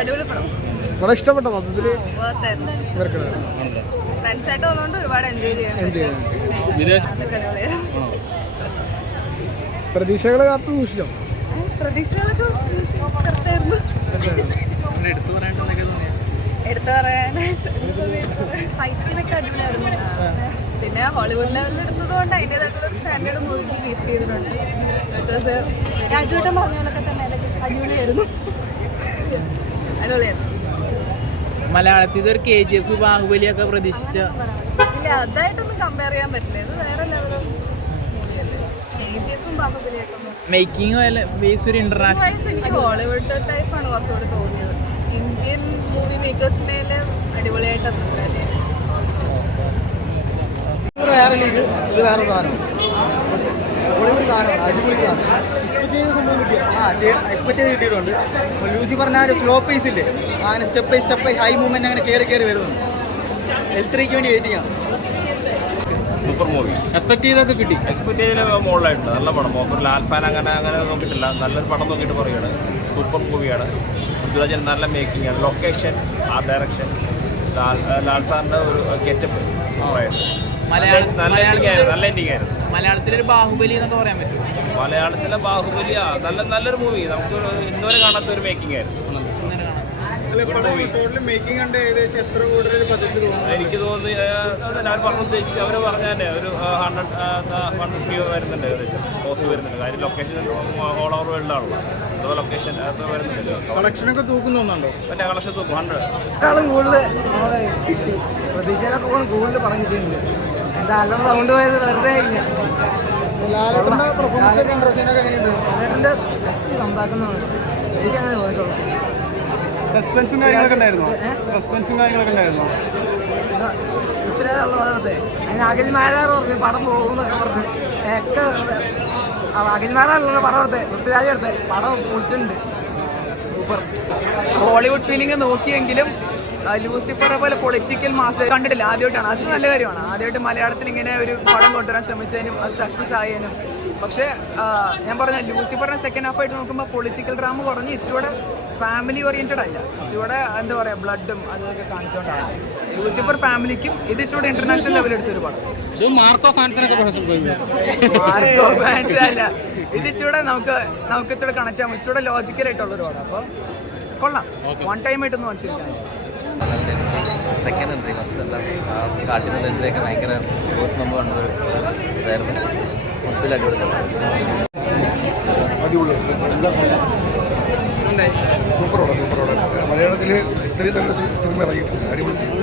അടിപൊളി പടം. വളരെ ഇഷ്ടപ്പെട്ട മൊത്തത്തില് ഫ്രണ്ട്സായിട്ട് വന്നുകൊണ്ട് ഒരുപാട് എൻജോയ് ചെയ്യാൻ. പ്രതീക്ഷകളെ കാത്തു സൂക്ഷിച്ചോ? പ്രതീക്ഷകളൊക്കെ കറക്റ്റായിരുന്നു. എടുത്തു പറയാനായിട്ട് ഫൈറ്റ്സിനൊക്കെ അടിപൊളിയായിരുന്നു. പിന്നെ ഹോളിവുഡ് ലെവലിൽ എടുത്തത് കൊണ്ട് അതിൻ്റെതായിട്ടുള്ള ഒരു സ്റ്റാൻഡേർഡ് മൂവിക്ക് കീപ്പ് ചെയ്തിട്ടുണ്ട്. രാജുവേട്ടൻ പറഞ്ഞതൊക്കെ തന്നെ അടിപൊളിയായിരുന്നു. അടിപൊളിയായിരുന്നു. മലയാളത്തിൽ ഒരു KGF ബാഹുബലിയൊക്കെ പ്രതീക്ഷിച്ച ഇല്ല, അതായിട്ടൊന്നും കമ്പയർ ചെയ്യാൻ പറ്റില്ല. ഇത് വേറെ ലെവലും KGF-ഉം ബാഹുബലിയായിട്ടൊന്നും. മേക്കിംഗ് ബേസ് ഒരു ഇന്റർനാഷണൽ എനിക്ക് ഹോളിവുഡ് ടൈപ്പാണ് കുറച്ചുകൂടി തോന്നിയത്. ഇന്ത്യൻ മൂവി മേക്കേഴ്സിനെ അടിപൊളിയായിട്ട് വേറെ ലീഗ്, ഇത് വേറെ സാധനം. ഹോളിവുഡ് സാധനമാണ്, അടിപൊളി സാധനം. എക്സ്പെക്ട് ചെയ്ത് കിട്ടിയിട്ടുണ്ട്. ലൂസി പറഞ്ഞ ഒരു സ്ലോ പേസ് ഇല്ലേ, അങ്ങനെ സ്റ്റെപ്പ് ബൈ ഹൈ മൂവ്മെന്റ് അങ്ങനെ കയറി വരുന്നുണ്ട്. L3ക്ക് വേണ്ടി വെയിറ്റിംഗ് ആണ്. Super movie. എക്സ്പെക്ട് ചെയ്തൊക്കെ കിട്ടി. എക്സ്പെക്ട് ചെയ്തതിന് മുകളിലായിട്ടുണ്ട്. നല്ല പടം. ഒരു ലാൽ ഫാൻ അങ്ങനെ നോക്കിയിട്ടില്ല. നല്ലൊരു പടം നോക്കിയിട്ട് പറയുകയാണ്. സൂപ്പർ മൂവിയാണ്. പൃഥ്വിരാജൻ നല്ല മേക്കിംഗ് ആണ്. ലൊക്കേഷൻ, ആ ഡയറക്ഷൻ, ലാൽ സാറിൻ്റെ ഒരു ഗെറ്റപ്പ് സൂപ്പറായിട്ട്. നല്ല എൻഡിങ് ആയിരുന്നു. മലയാളത്തിലൊരു ബാഹുബലി എന്നൊക്കെ പറയാൻ പറ്റും. മലയാളത്തിലെ ബാഹുബലി നല്ലൊരു മൂവി. നമുക്ക് ഇന്നുവരെ കാണാത്ത ഒരു മേക്കിംഗ് ആയിരുന്നു. എനിക്ക് തോന്നി ഞാൻ പറഞ്ഞു ഉദ്ദേശിച്ചു. അവർ പറഞ്ഞ തന്നെ ഒരു 100 വരുന്നുണ്ട്, ഏകദേശം കോസ്റ്റ് വരുന്നുണ്ട്. കാര്യം ലൊക്കേഷൻ ഓൾ ഓവർ വേൾഡാണല്ലോ. അതോ ലൊക്കേഷൻ വരുന്നുണ്ട്. കളക്ഷനൊക്കെ തൂക്കുന്നുണ്ടോ? പിന്നെ കളക്ഷൻ തൂക്കും 100. കൂടുതൽ നമ്മളെ കിട്ടി. പ്രതീക്ഷയിലൊക്കെ കൂടുതൽ പറഞ്ഞിട്ടുണ്ട്. എന്താ നല്ല സൗണ്ട് പോയത് വെറുതെ ഇല്ല. ലാലേട്ടൻ്റെ ബെസ്റ്റ് കമ്പാക്കുന്നതാണ്. എനിക്കങ്ങനെ പോയിട്ടുള്ളൂ. സസ്പെൻസും കാര്യങ്ങളൊക്കെ ഉണ്ടായിരുന്നോ? പൃഥ്വിരാജുള്ള പടത്തെ അതിന് അഖിൽമാരാർ പറഞ്ഞു പടം പോകുന്നൊക്കെ പറഞ്ഞു. ഒക്കെ അഖിൽമാരാറുള്ള പടം എടുത്തേ, പൃഥ്വിരാജ് എടുത്തേ പടം പൊളിച്ചിട്ടുണ്ട്. സൂപ്പർ ഹോളിവുഡ് ഫീലിംഗ് നോക്കിയെങ്കിലും ലൂസിഫറെ പോലെ പൊളിറ്റിക്കൽ മാസ്റ്റർ കണ്ടിട്ടില്ല, ആദ്യമായിട്ടാണ്. അത് നല്ല കാര്യമാണ്. ആദ്യമായിട്ട് മലയാളത്തിൽ ഇങ്ങനെ ഒരു പടം കൊണ്ടുവരാൻ ശ്രമിച്ചതിനും അത് സക്സസ് ആയതിനും. പക്ഷേ ഞാൻ പറഞ്ഞ ലൂസിഫറിനെ സെക്കൻഡ് ഹാഫായിട്ട് നോക്കുമ്പോൾ പൊളിറ്റിക്കൽ ഡ്രാമ കുറഞ്ഞ് ഇച്ചിരൂടെ ഫാമിലി ഓറിയൻറ്റഡ് അല്ല. ഇച്ചിരൂടെ എന്താ പറയുക ബ്ലഡും അതൊക്കെ കാണിച്ചുകൊണ്ടാണ്. ലൂസിഫർ ഫാമിലിക്കും ഇത് ഇച്ചിരൂടെ ഇന്റർനാഷണൽ ലെവലെടുത്തൊരു പടം. മാർക്കോ ഫാൻസിനൊക്കെ മാർക്കോ ഫാൻസ് അല്ല, ഇത് ഇച്ചിരൂടെ നമുക്ക് ഇച്ചിരി കണക്ട് ആകുമ്പോൾ ഇച്ചിരൂടെ ലോജിക്കലായിട്ടുള്ളൊരു പടം. അപ്പോൾ കൊള്ളാം. വൺ ടൈം ആയിട്ടൊന്നും മനസ്സിലാക്കാൻ സെക്കൻഡ് എൻട്രി ഫസ്റ്റ് എല്ലാം കാട്ടിനുള്ള എൻട്രിയൊക്കെ ഭയങ്കര ബോസ് നമ്പർ കണ്ടൊരു ഇതായിരുന്നു. മൊത്തത്തിൽ സൂപ്പറോടെ മലയാളത്തിൽ ഇത്രയും നല്ല സിനിമ ഇറങ്ങിയിട്ടുണ്ട്. അടിപൊളി സിനിമ.